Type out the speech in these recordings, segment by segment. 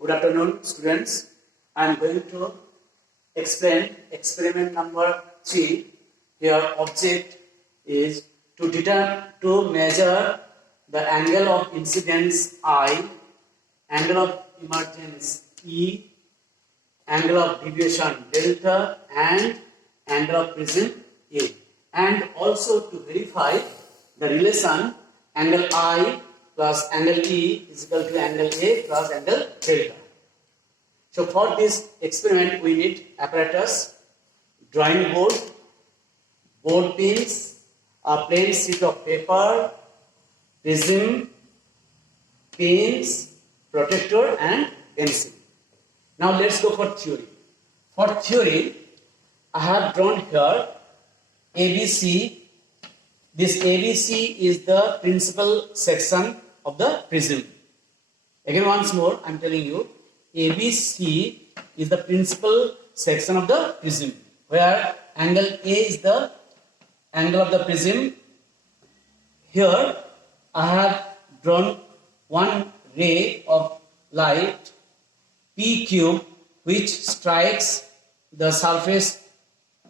Good afternoon, students. I am going to explain experiment number 3. Here, object is to measure the angle of incidence I, angle of emergence E, angle of deviation delta, and angle of prism A, and also to verify the relation angle I plus angle E is equal to angle A plus angle delta. So for this experiment we need apparatus, drawing board, board pins, a plain sheet of paper, prism, pins, protector and pencil. Now let's go for theory. For theory, I have drawn here ABC. This ABC is the principal section of the prism. Again once more I am telling you, ABC is the principal section of the prism, where angle A is the angle of the prism. Here I have drawn one ray of light P cube which strikes the surface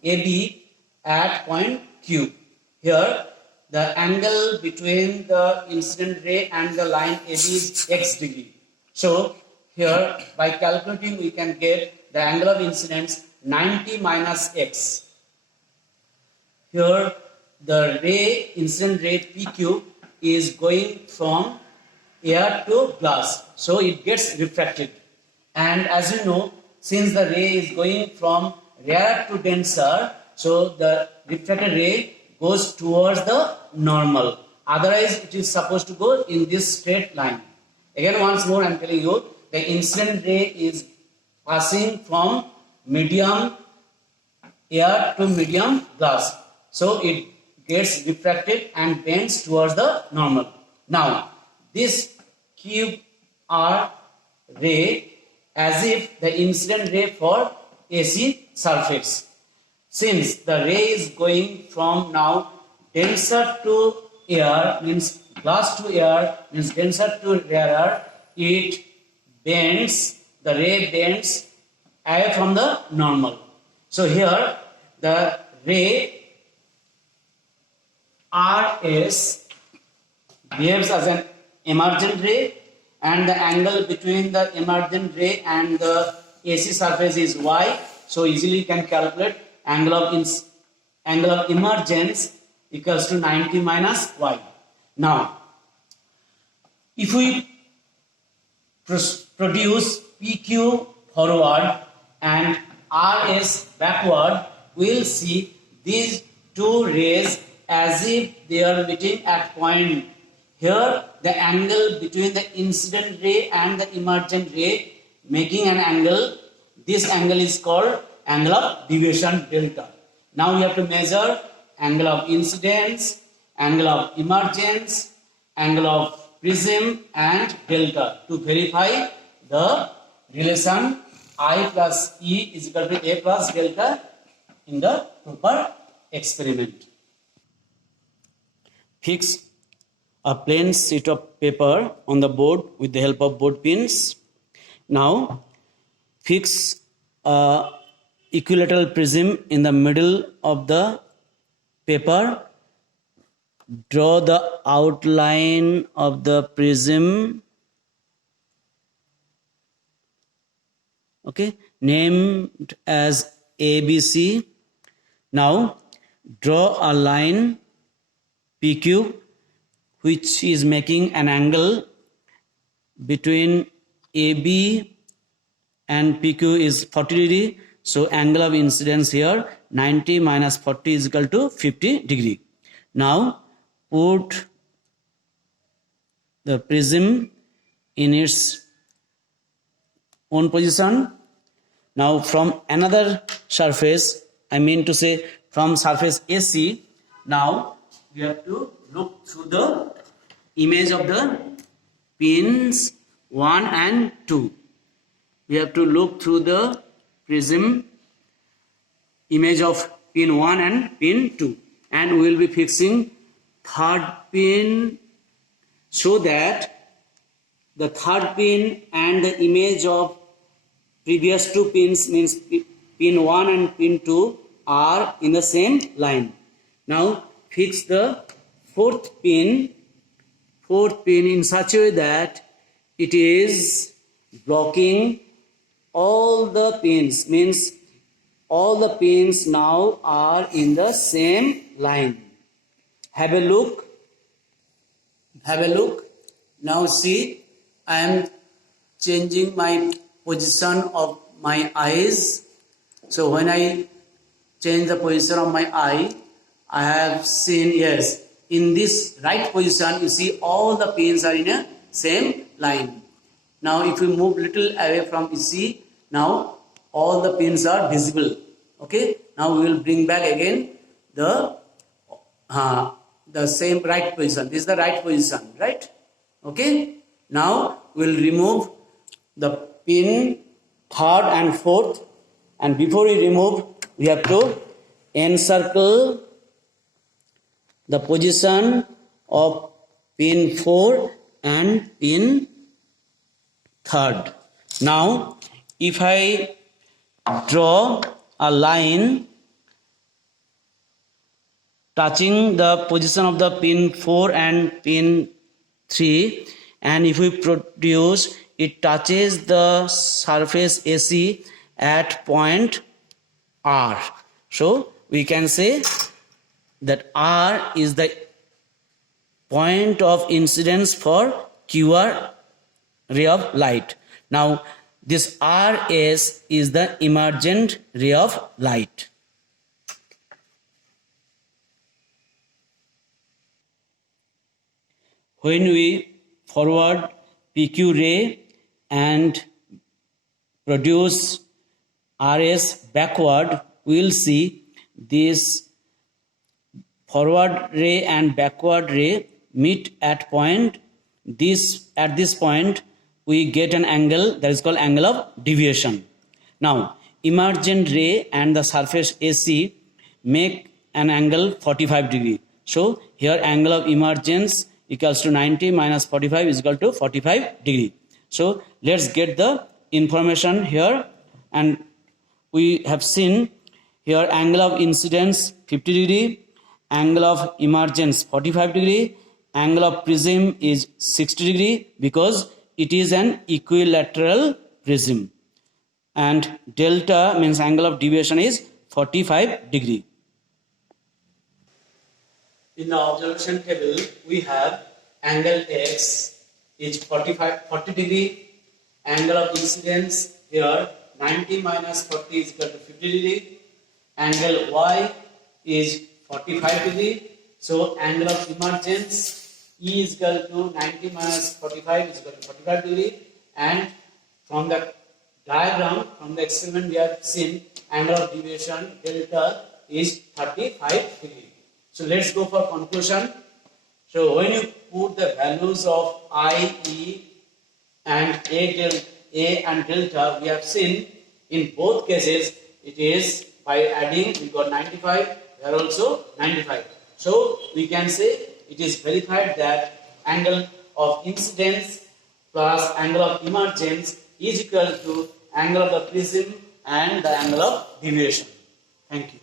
AB at point Q. Here the angle between the incident ray and the line AB is x degree. So here by calculating we can get the angle of incidence 90 minus x. Here the incident ray P cube is going from air to glass, so it gets refracted. And as you know, since the ray is going from rarer to denser, so the refracted ray goes towards the normal. Otherwise, it is supposed to go in this straight line. Again, once more, I am telling you, the incident ray is passing from medium air to medium glass. So it gets refracted and bends towards the normal. Now, this cube R ray as if the incident ray for AC surface. Since the ray is going from now denser to air, means glass to air, means denser to rarer, it bends, the ray bends away from the normal. So here the ray RS behaves as an emergent ray, and the angle between the emergent ray and the AC surface is Y. So easily you can calculate angle of emergence equals to 90 minus Y. Now, if we produce PQ forward and RS backward, we will see these two rays as if they are meeting at point. Here the angle between the incident ray and the emergent ray making an angle, this angle is called angle of deviation delta. Now we have to measure angle of incidence, angle of emergence, angle of prism and delta to verify the relation I plus E is equal to A plus delta in the proper experiment. Fix a plain sheet of paper on the board with the help of board pins. Now fix a equilateral prism in the middle of the paper. Draw the outline of the prism, named as ABC. Now draw a line PQ which is making an angle between AB and PQ is 40 degree. So angle of incidence here 90 minus 40 is equal to 50 degree. Now put the prism in its own position. Now from another surface, I mean to say from surface AC, now we have to look through the image of the pins 1 and 2. We have to look through the prism image of pin 1 and pin 2, and we will be fixing third pin so that the third pin and the image of previous two pins, means pin 1 and pin 2 are in the same line. Now fix the fourth pin in such a way that it is blocking all the pins, means all the pins now are in the same line. Have a look. Now see, I am changing my position of my eyes. So when I change the position of my eye, I have seen, yes, in this right position, you see all the pins are in a same line. Now if we move little away from, you see, now all the pins are visible. Okay, now we will bring back again the same right position. This is the right position, right? Okay, now we will remove the pin third and fourth, and before we remove, we have to encircle the position of pin 4 and pin third. Now if I draw a line touching the position of the pin 4 and pin 3, and if we produce, it touches the surface AC at point R. So we can say that R is the point of incidence for QR ray of light. Now this RS is the emergent ray of light. When we forward PQ ray and produce RS backward, we will see this forward ray and backward ray meet at point. At this point we get an angle that is called angle of deviation. Now emergent ray and the surface AC make an angle 45 degree. So here angle of emergence equals to 90 minus 45 is equal to 45 degree. So let's get the information here, and we have seen here angle of incidence 50 degree, angle of emergence 45 degree, angle of prism is 60 degree because it is an equilateral prism, and delta means angle of deviation is 45 degree. In the observation table, we have angle X is 40 degree, angle of incidence here 90 minus 40 is equal to 50 degree, angle Y is 45 degree, so angle of emergence E is equal to 90 minus 45 is equal to 45 degree, and from the diagram, from the experiment we have seen angle of deviation delta is 35 degree. So let's go for conclusion. So when you put the values of I, E and A and delta, we have seen in both cases it is by adding we got 95, here also 95. So we can say it is verified that angle of incidence plus angle of emergence is equal to angle of the prism and the angle of deviation. Thank you.